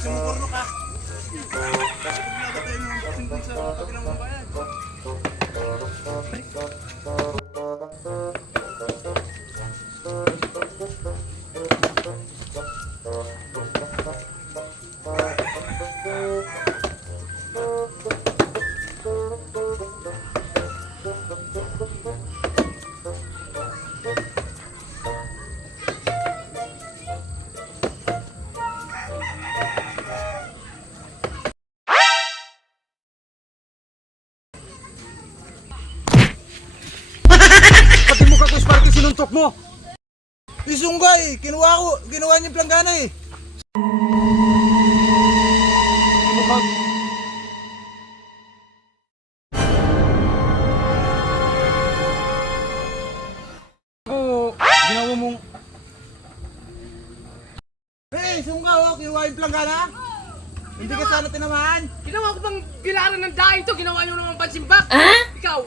Sumukurno ka. Pagkakita tayo ng kasing sa kabilang bayan. Pati mukha ko Sparky sinuntok mo! Isunggay! Ginawa niya yung planggana eh! Ginawa mong... Hey! Sunggaw! Ginawa yung planggana? Hindi ka sana tinamaan? Ginawa ko bang bilaran ng daing to? Ginawa nyo naman pansimbak? Ikaw?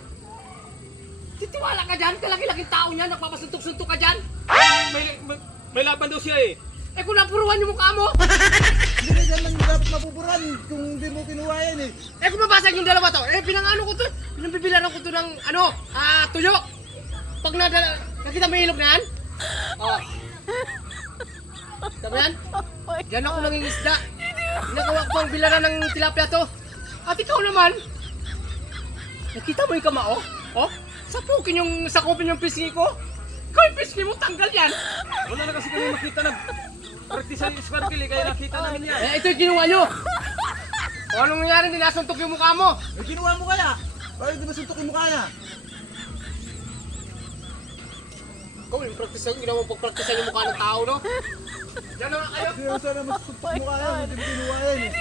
Titiwala ka dyan? Kalaki-laking tao niyan, nagpapasuntok-suntok ka dyan? May laban daw siya eh! Eh kung napuruan yung mukha mo? Hindi na naman dapat mapupuran kung hindi mo kinuha yan eh. Eh kung mabasag yung dalawa to, eh pinangano ko to, pinambibilaran ko to ng tuyo. Pag nakita mo yung ilog na yan? Oh. Sabi yan? Diyan ako nangingisda. Nagawa ko ang bilaran ng tilapia to. At ikaw naman, nakita mo yung kamao? Oh? Sapukin yung sakupin yung pisngi ko? Ikaw yung pisngi mo, tanggal yan. Wala na kasi kami makita na praktisa yung Sparky kaya nakita namin yan. Eh ito yung ginawa nyo. O anong nangyari, ninasuntok yung mukha mo? Eh kinuha mo kaya? Bakit di ba suntok yung mukha niya? Ikaw yung ginawa pagpraktisan yung mukha ng tao, no? Diyan na nga kayo. Hindi na sana mas suntok yung mukha yan. Hindi mo kinuha yan eh.